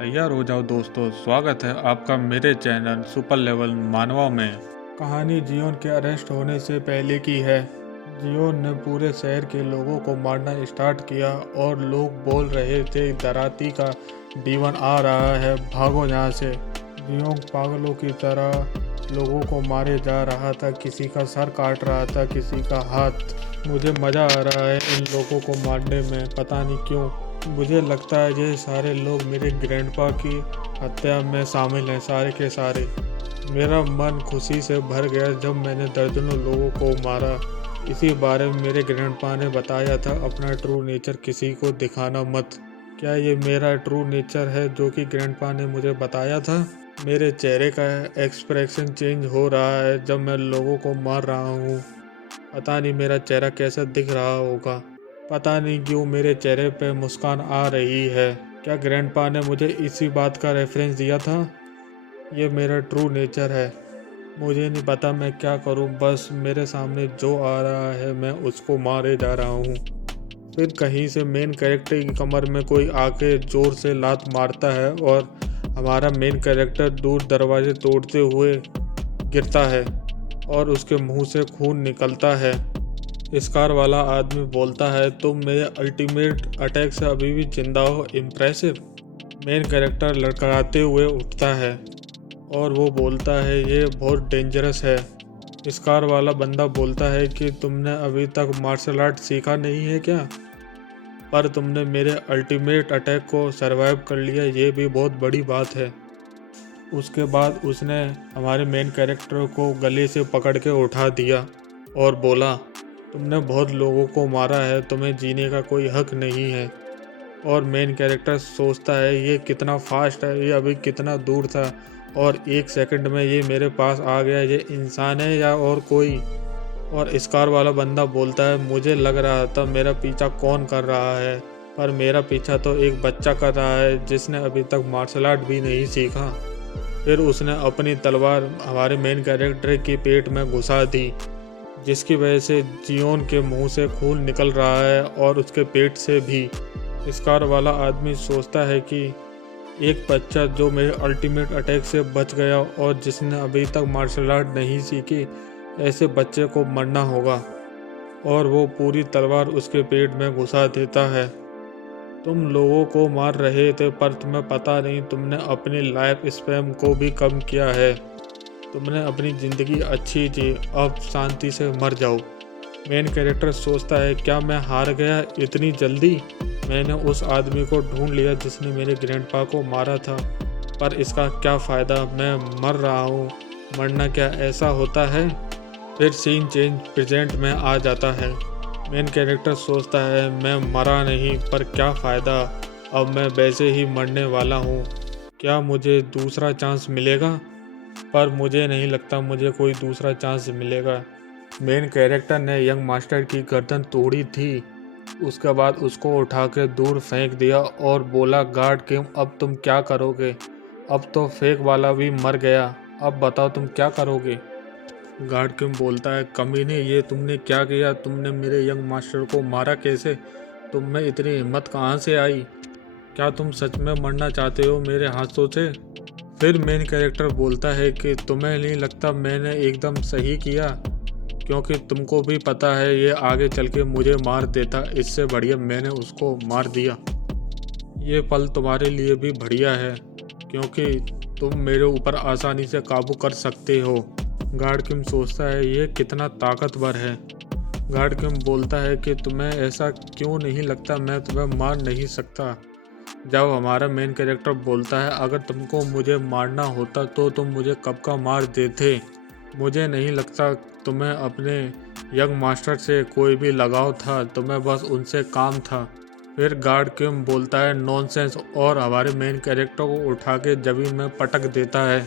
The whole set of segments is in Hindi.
तैयार हो जाओ दोस्तों, स्वागत है आपका मेरे चैनल सुपर लेवल मानवा में। कहानी जियोन के अरेस्ट होने से पहले की है। जियोन ने पूरे शहर के लोगों को मारना स्टार्ट किया और लोग बोल रहे थे दराती का डीवन आ रहा है, भागो यहाँ से। जियोन पागलों की तरह लोगों को मारे जा रहा था, किसी का सर काट रहा था, किसी का हाथ। मुझे मज़ा आ रहा है इन लोगों को मारने में, पता नहीं क्यों। मुझे लगता है ये सारे लोग मेरे ग्रैंडपा की हत्या में शामिल हैं, सारे के सारे। मेरा मन खुशी से भर गया जब मैंने दर्जनों लोगों को मारा। इसी बारे में मेरे ग्रैंडपा ने बताया था, अपना ट्रू नेचर किसी को दिखाना मत। क्या ये मेरा ट्रू नेचर है जो कि ग्रैंडपा ने मुझे बताया था? मेरे चेहरे का एक्सप्रेशन चेंज हो रहा है जब मैं लोगों को मार रहा हूँ। पता नहीं मेरा चेहरा कैसा दिख रहा होगा। पता नहीं क्यों मेरे चेहरे पे मुस्कान आ रही है। क्या ग्रैंडपा ने मुझे इसी बात का रेफरेंस दिया था? ये मेरा ट्रू नेचर है। मुझे नहीं पता मैं क्या करूं, बस मेरे सामने जो आ रहा है मैं उसको मारे जा रहा हूं। फिर कहीं से मेन कैरेक्टर की कमर में कोई आके जोर से लात मारता है और हमारा मेन कैरेक्टर दूर दरवाजे तोड़ते हुए गिरता है और उसके मुंह से खून निकलता है। स्कार वाला आदमी बोलता है, तुम मेरे अल्टीमेट अटैक से अभी भी जिंदा हो, इम्प्रेसिव। मेन कैरेक्टर लड़खड़ाते हुए उठता है और वो बोलता है, ये बहुत डेंजरस है। स्कार वाला बंदा बोलता है कि तुमने अभी तक मार्शल आर्ट सीखा नहीं है क्या? पर तुमने मेरे अल्टीमेट अटैक को सरवाइव कर लिया, ये भी बहुत बड़ी बात है। उसके बाद उसने हमारे मेन कैरेक्टर को गले से पकड़ के उठा दिया और बोला, तुमने बहुत लोगों को मारा है, तुम्हें जीने का कोई हक नहीं है। और मेन कैरेक्टर सोचता है, ये कितना फास्ट है, ये अभी कितना दूर था और 1 सेकंड में ये मेरे पास आ गया, ये इंसान है या और कोई? और स्कार वाला बंदा बोलता है, मुझे लग रहा था मेरा पीछा कौन कर रहा है, पर मेरा पीछा तो एक बच्चा कर रहा है जिसने अभी तक मार्शल आर्ट भी नहीं सीखा। फिर उसने अपनी तलवार हमारे मेन कैरेक्टर के पेट में घुसा दी, जिसकी वजह से जियोन के मुंह से खून निकल रहा है और उसके पेट से भी। स्कार वाला आदमी सोचता है कि एक बच्चा जो मेरे अल्टीमेट अटैक से बच गया और जिसने अभी तक मार्शल आर्ट नहीं सीखी, ऐसे बच्चे को मरना होगा। और वो पूरी तलवार उसके पेट में घुसा देता है। तुम लोगों को मार रहे थे पर तुम्हें पता नहीं तुमने अपनी लाइफ स्पैन को भी कम किया है। तुमने अपनी ज़िंदगी अच्छी जी, अब शांति से मर जाओ। मेन कैरेक्टर सोचता है, क्या मैं हार गया इतनी जल्दी? मैंने उस आदमी को ढूंढ लिया जिसने मेरे ग्रैंडपा को मारा था, पर इसका क्या फ़ायदा, मैं मर रहा हूँ। मरना क्या ऐसा होता है? फिर सीन चेंज प्रेजेंट में आ जाता है। मेन कैरेक्टर सोचता है, मैं मरा नहीं, पर क्या फ़ायदा, अब मैं वैसे ही मरने वाला हूँ। क्या मुझे दूसरा चांस मिलेगा? पर मुझे नहीं लगता मुझे कोई दूसरा चांस मिलेगा। मेन कैरेक्टर ने यंग मास्टर की गर्दन तोड़ी थी, उसके बाद उसको उठा के दूर फेंक दिया और बोला, गार्ड किंग अब तुम क्या करोगे? अब तो फेक वाला भी मर गया, अब बताओ तुम क्या करोगे? गार्ड किंग बोलता है, कमीने ये तुमने क्या किया? तुमने मेरे यंग मास्टर को मारा कैसे? तुम में इतनी हिम्मत कहाँ से आई? क्या तुम सच में मरना चाहते हो मेरे हाथों से? फिर मेन कैरेक्टर बोलता है कि तुम्हें नहीं लगता मैंने एकदम सही किया, क्योंकि तुमको भी पता है ये आगे चल के मुझे मार देता, इससे बढ़िया मैंने उसको मार दिया। ये पल तुम्हारे लिए भी बढ़िया है क्योंकि तुम मेरे ऊपर आसानी से काबू कर सकते हो। गार्ड किम सोचता है, ये कितना ताकतवर है। गार्ड किम बोलता है कि तुम्हें ऐसा क्यों नहीं लगता मैं तुम्हें मार नहीं सकता? जब हमारा मेन कैरेक्टर बोलता है, अगर तुमको मुझे मारना होता तो तुम मुझे कब का मार देते। मुझे नहीं लगता तुम्हें अपने यंग मास्टर से कोई भी लगाव था, तुम्हें बस उनसे काम था। फिर गार्ड किम बोलता है, नॉनसेंस, और हमारे मेन कैरेक्टर को उठा के ज़मीन में पटक देता है।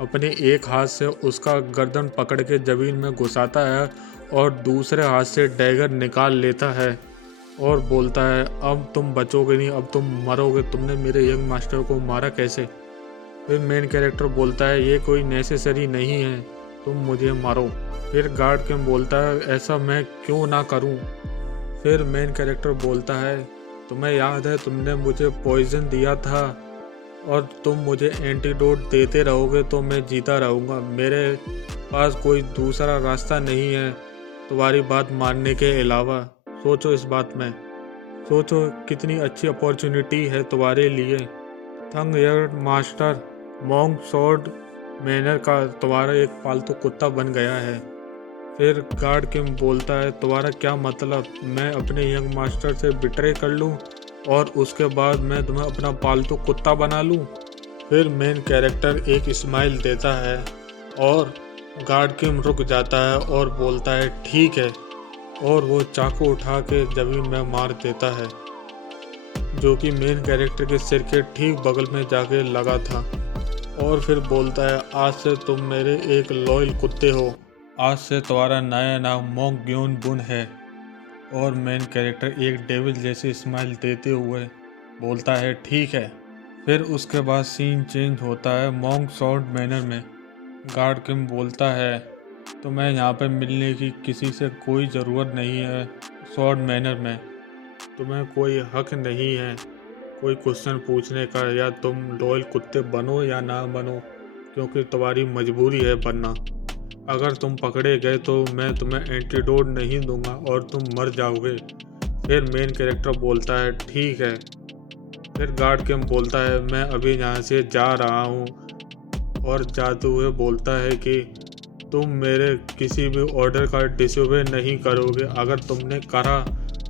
अपने एक हाथ से उसका गर्दन पकड़ के ज़मीन में घुसाता है और दूसरे हाथ से डैगर निकाल लेता है और बोलता है, अब तुम बचोगे नहीं, अब तुम मरोगे। तुमने मेरे यंग मास्टर को मारा कैसे? फिर मेन कैरेक्टर बोलता है, ये कोई नेसेसरी नहीं है, तुम मुझे मारो। फिर गार्ड किम बोलता है, ऐसा मैं क्यों ना करूं? फिर मेन कैरेक्टर बोलता है, तुम्हें याद है तुमने मुझे पॉइजन दिया था और तुम मुझे एंटीडोट देते रहोगे तो मैं जीता रहूँगा। मेरे पास कोई दूसरा रास्ता नहीं है तुम्हारी बात मानने के अलावा। सोचो इस बात में, सोचो कितनी अच्छी अपॉर्चुनिटी है तुम्हारे लिए। थंग एयर मास्टर मॉन्क सॉर्ड मैनर का तुम्हारा एक पालतू कुत्ता बन गया है। फिर गार्ड किम बोलता है, तुम्हारा क्या मतलब, मैं अपने यंग मास्टर से बिट्रे कर लूँ और उसके बाद मैं तुम्हें अपना पालतू कुत्ता बना लूँ। फिर मेन कैरेक्टर एक स्माइल देता है और गार्ड किम रुक जाता है और बोलता है ठीक है, और वो चाकू उठा के जमीन में मार देता है, जो कि मेन कैरेक्टर के सिर के ठीक बगल में जाके लगा था। और फिर बोलता है, आज से तुम मेरे एक लॉयल कुत्ते हो, आज से तुम्हारा नया नाम मोंग ग्योन बुन है। और मेन कैरेक्टर एक डेविल जैसी स्माइल देते हुए बोलता है ठीक है। फिर उसके बाद सीन चेंज होता है मोंग सॉर्ड मैनर में। गार्ड किम बोलता है, तो मैं यहाँ पे मिलने की किसी से कोई ज़रूरत नहीं है। सॉर्ड मैनर में तुम्हें कोई हक नहीं है कोई क्वेश्चन पूछने का, या तुम लॉयल कुत्ते बनो या ना बनो, क्योंकि तुम्हारी मजबूरी है बनना। अगर तुम पकड़े गए तो मैं तुम्हें एंटीडोट नहीं दूंगा और तुम मर जाओगे। फिर मेन कैरेक्टर बोलता है ठीक है। फिर गार्ड किम बोलता है, मैं अभी यहाँ से जा रहा हूँ, और जाते हुए बोलता है कि तुम मेरे किसी भी ऑर्डर का डिसोबे नहीं करोगे, अगर तुमने करा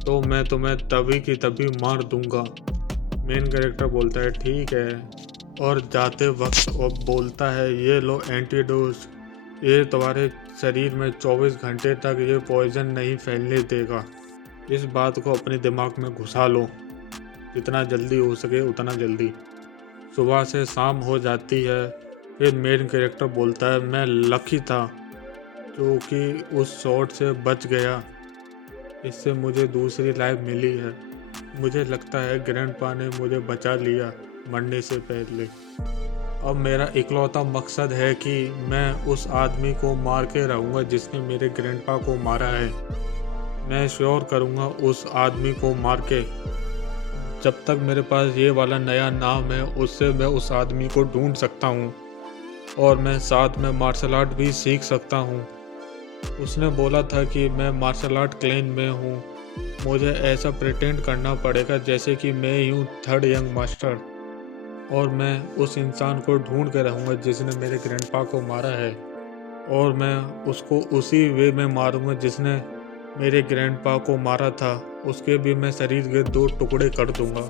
तो मैं तुम्हें तभी की तभी मार दूंगा। मेन कैरेक्टर बोलता है ठीक है, और जाते वक्त वो बोलता है, ये लो एंटीडोज, ये तुम्हारे शरीर में 24 घंटे तक ये पॉइजन नहीं फैलने देगा। इस बात को अपने दिमाग में घुसा लो, जितना जल्दी हो सके उतना जल्दी। सुबह से शाम हो जाती है। फिर मेन कैरेक्टर बोलता है, मैं लकी था जो कि उस शॉट से बच गया, इससे मुझे दूसरी लाइफ मिली है। मुझे लगता है ग्रैंडपा ने मुझे बचा लिया मरने से पहले। अब मेरा इकलौता मकसद है कि मैं उस आदमी को मार के रहूँगा जिसने मेरे ग्रैंडपा को मारा है। मैं श्योर करूँगा उस आदमी को मार के। जब तक मेरे पास ये वाला नया नाम है, उससे मैं उस आदमी को ढूंढ सकता हूँ, और मैं साथ में मार्शल आर्ट भी सीख सकता हूँ। उसने बोला था कि मैं मार्शल आर्ट क्लैन में हूँ, मुझे ऐसा प्रिटेंड करना पड़ेगा जैसे कि मैं ही हूँ थर्ड यंग मास्टर, और मैं उस इंसान को ढूंढ के रहूँगा जिसने मेरे ग्रैंडपा को मारा है, और मैं उसको उसी वे में मारूँगा जिसने मेरे ग्रैंडपा को मारा था। उसके भी मैं शरीर के 2 टुकड़े कर दूँगा।